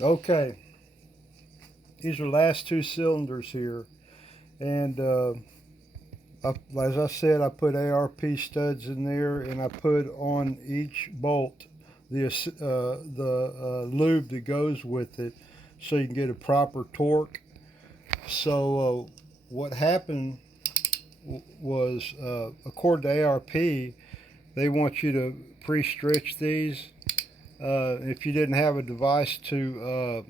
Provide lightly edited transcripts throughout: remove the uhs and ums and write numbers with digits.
Okay, these are last two cylinders here, and as I said, I put ARP studs in there, and I put on each bolt the lube that goes with it, so you can get a proper torque. So what happened was, according to ARP, they want you to pre-stretch these. If you didn't have a device to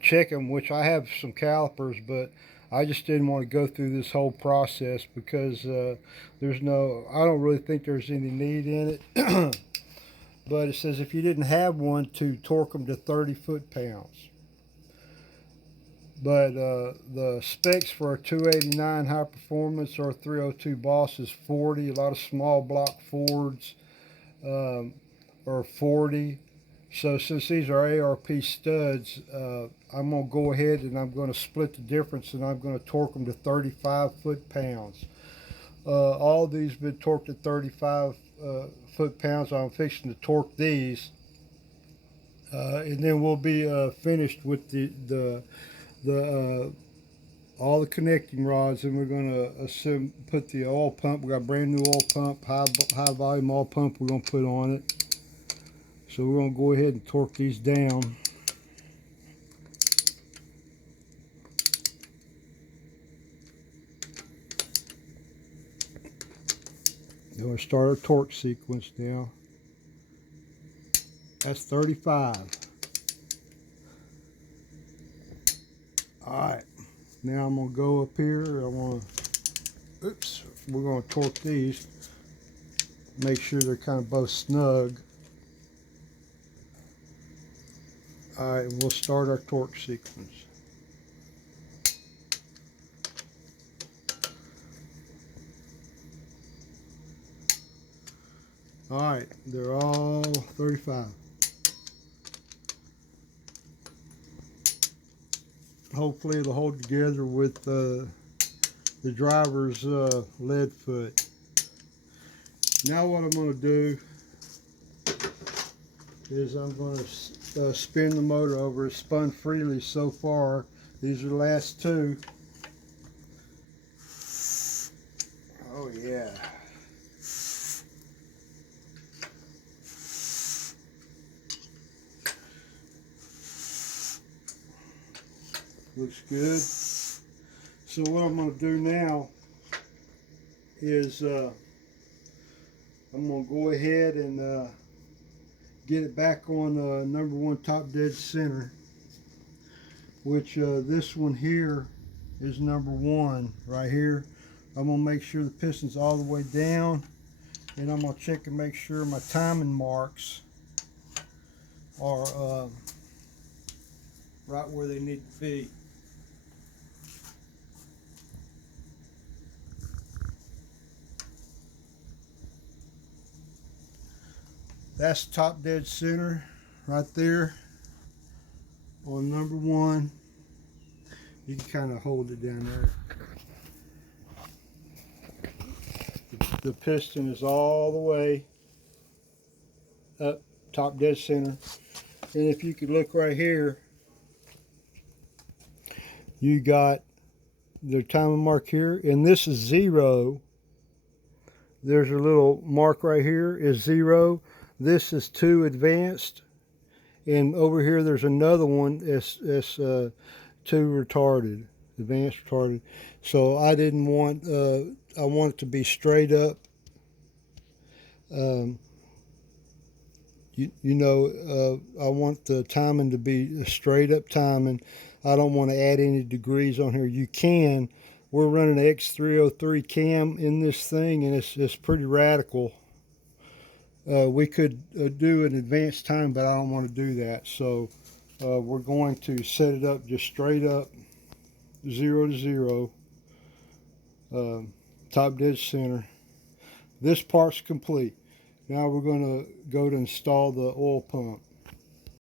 check them, which I have some calipers, but I just didn't want to go through this whole process because I don't really think there's any need in it. But it says if you didn't have one, to torque them to 30 foot-pounds. But the specs for a 289 high performance or 302 Boss is 40. A lot of small block Fords um, are 40. So since these are ARP studs, I'm going to go ahead and I'm going to split the difference, and I'm going to torque them to 35 foot-pounds. All these have been torqued at 35 foot-pounds. I'm fixing to torque these, and then we'll be finished with the all the connecting rods, and we're going to put the oil pump. We got a brand new oil pump, high volume oil pump we're going to put on it. So we're going to go ahead and torque these down. We're going to start our torque sequence now. That's 35. Alright, now I'm going to go up here. We're going to torque these. Make sure they're kind of both snug. Alright, we'll start our torque sequence. Alright, they're all 35. Hopefully it'll hold together with the driver's lead foot. Now what I'm going to do is I'm going to spin the motor over. It's spun freely so far. These are the last two. Oh yeah. Looks good. So what I'm going to do now is I'm going to go ahead and get it back on number one top dead center, which this one here is number one right here. I'm going to make sure the piston's all the way down, and I'm going to check and make sure my timing marks are right where they need to be. That's top dead center right there on number one. You can kind of hold it down there. The piston is all the way up top dead center. And if you could look right here, you got the timing mark here, and this is 0. There's a little mark right here is 0. This is 2 advanced, and over here there's another one that's 2 retarded, advanced retarded. So I didn't want I want it to be straight up. I want the timing to be a straight up timing. I don't want to add any degrees on here. You can. We're running an X303 cam in this thing, and it's pretty radical. We could do an advanced time, but I don't want to do that. So we're going to set it up just straight up, 0 to 0, top dead center. This part's complete. Now we're going to go to install the oil pump.